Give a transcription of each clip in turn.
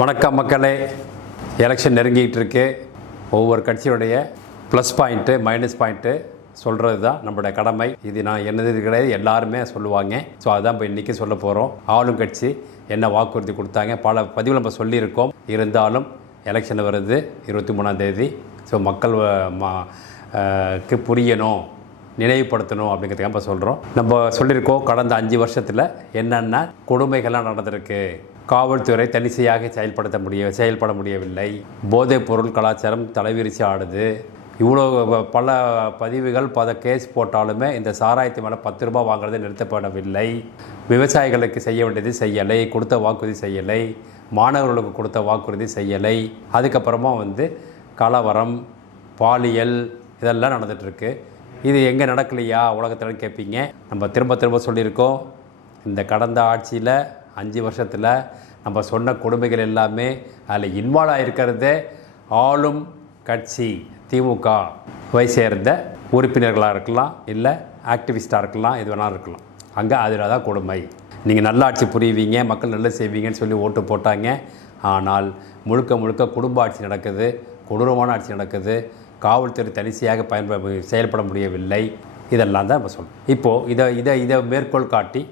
வணக்கம் மக்களே. எலெக்ஷன் நெருங்கிட்டு இருக்கு. ஒவ்வொரு கட்சியுடைய ப்ளஸ் பாயிண்ட்டு மைனஸ் பாயிண்ட்டு சொல்கிறது தான் நம்மளுடைய கடமை. இது நான் என்னது கிடையாது, எல்லாருமே சொல்லுவாங்க. ஸோ அதுதான் இப்போ இன்றைக்கி சொல்ல போகிறோம். ஆளும் கட்சி என்ன வாக்குறுதி கொடுத்தாங்க, பல பதிவில் நம்ம சொல்லியிருக்கோம். இருந்தாலும் எலெக்ஷன் வருது 23ஆம் தேதி. ஸோ மக்கள் புரியணும், நினைவுபடுத்தணும் அப்படிங்கிறதுக்காக நம்ம சொல்கிறோம். நம்ம சொல்லியிருக்கோம் கடந்த 5 வருஷத்தில் என்னென்ன கொடுமைகள்லாம் நடந்திருக்கு. காவல்துறை தனிச்சையாக செயல்பட முடியவில்லை. போதைப் பொருள் கலாச்சாரம் தலைவிரிச்சு ஆடுது. இவ்வளோ பல பதிவுகள் கேஸ் போட்டாலுமே இந்த சாராயத்து மேலே 10 ரூபா வாங்குறது நிறுத்தப்படவில்லை. விவசாயிகளுக்கு செய்ய வேண்டியது செய்யலை, கொடுத்த வாக்குறுதி செய்யலை. மாணவர்களுக்கு கொடுத்த வாக்குறுதி செய்யலை. அதுக்கப்புறமா கலவரம், பாலியல் இதெல்லாம் நடந்துகிட்ருக்கு. இது எங்கே நடக்கலையா உலகத்தில் கேட்பீங்க. நம்ம திரும்ப சொல்லியிருக்கோம். இந்த கடந்த ஆட்சியில் 5 வருஷத்தில் நம்ம சொன்ன கொடுமைகள் எல்லாமே அதில் இன்வால்வ் ஆகிருக்கிறதே ஆளும் கட்சி திமுகவை சேர்ந்த உறுப்பினர்களாக இருக்கலாம், இல்லை ஆக்டிவிஸ்டாக இருக்கலாம், எது வேணாலும் இருக்கலாம். அங்கே அதில் தான் கொடுமை. நீங்கள் நல்ல ஆட்சி புரிவீங்க, மக்கள் நல்ல செய்வீங்கன்னு சொல்லி ஓட்டு போட்டாங்க. ஆனால் முழுக்க குடும்ப ஆட்சி நடக்குது, கொடூரமான ஆட்சி நடக்குது. காவல்துறை தனிச்சையாக செயல்பட முடியவில்லை. இதெல்லாம் தான் நம்ம சொல்லுவோம். இப்போது இதை மேற்கோள் காட்டி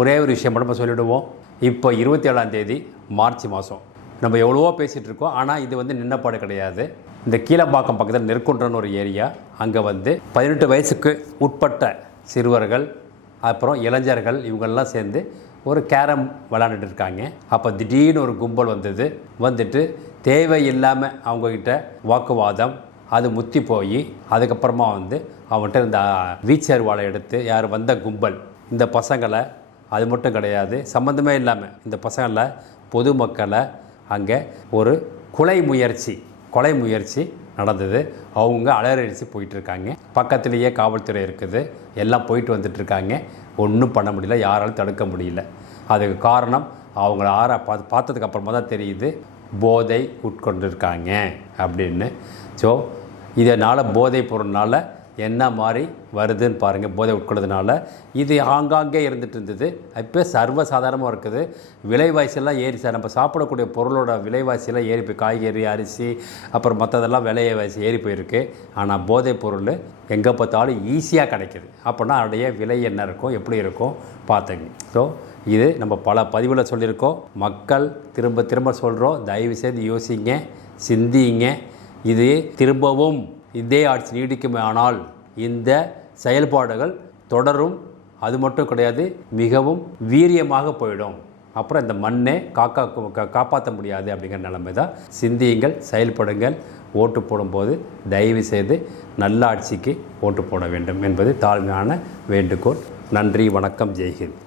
ஒரே ஒரு விஷயம் மட்டும் நம்ம சொல்லிவிடுவோம். இப்போ 27ஆம் தேதி மார்ச் மாதம் நம்ம எவ்வளவோ பேசிகிட்டு இருக்கோம். ஆனால் இது நின்னப்பாடு கிடையாது. இந்த கீழப்பாக்கம் பக்கத்தில் நெற்குன்றன்னு ஒரு ஏரியா. அங்கே 18 வயசுக்கு உட்பட்ட சிறுவர்கள் அப்புறம் இளைஞர்கள் இவங்கெல்லாம் சேர்ந்து ஒரு கேரம் விளாண்டுட்டு இருக்காங்க. அப்போ திடீர்னு ஒரு கும்பல் வந்துட்டு தேவையில்லாமல் அவங்கக்கிட்ட வாக்குவாதம், அது முத்தி போய் அதுக்கப்புறமா அவன்கிட்ட இந்த வீச்சர் வாழை எடுத்து யார் வந்த கும்பல் இந்த பசங்களை, அது மட்டும் கிடையாது, சம்மந்தமே இல்லாமல் இந்த பசங்களை பொதுமக்களை அங்கே ஒரு கொலை முயற்சி நடந்தது. அவங்க அலறடிச்சு போயிட்டுருக்காங்க. பக்கத்துலேயே காவல்துறை இருக்குது. எல்லாம் போயிட்டு வந்துட்டுருக்காங்க. ஒன்றும் பண்ண முடியல, யாராலும் தடுக்க முடியல. அதுக்கு காரணம் அவங்கள பார்த்ததுக்கு அப்புறமா தான் தெரியுது போதை உட்கொண்டிருக்காங்க அப்படின்னு. ஸோ இதனால் போதைப் பொருள்னால் என்ன மாதிரி வருதுன்னு பாருங்கள். போதை உட்கொள்றதுனால இது ஆங்காங்கே இருந்துகிட்டு இருந்தது. இப்போ சர்வசாதாரணமாக இருக்குது. விலைவாசியெல்லாம் ஏறி நம்ம சாப்பிடக்கூடிய பொருளோட விலைவாசியெல்லாம் ஏறி போய் காய்கறி, அரிசி, அப்புறம் மற்றதெல்லாம் விலைவாசி ஏறி போயிருக்கு. ஆனால் போதைப் பொருள் எங்கே பார்த்தாலும் ஈஸியாக கிடைக்கிது. அப்படின்னா அதோடைய விலை என்ன இருக்கும், எப்படி இருக்கும் பார்த்துங்க. ஸோ இது நம்ம பல பதிவில் சொல்லியிருக்கோம். மக்கள் திரும்ப சொல்கிறோம், தயவு செய்து யோசிங்க, சிந்திங்க. இது திரும்பவும் இதே ஆட்சி நீடிக்குமே ஆனால் இந்த செயல்பாடுகள் தொடரும். அது மட்டும் கிடையாது, மிகவும் வீரியமாக போயிடும். அப்புறம் இந்த மண்ணை காப்பாற்ற முடியாது அப்படிங்கிற நிலைமை தான். சிந்தியுங்கள், செயல்படுங்கள். ஓட்டு போடும்போது தயவு செய்து நல்ல ஆட்சிக்கு ஓட்டு போட வேண்டும் என்பது தாழ்மையான வேண்டுகோள். நன்றி, வணக்கம், ஜெய்ஹிந்த்.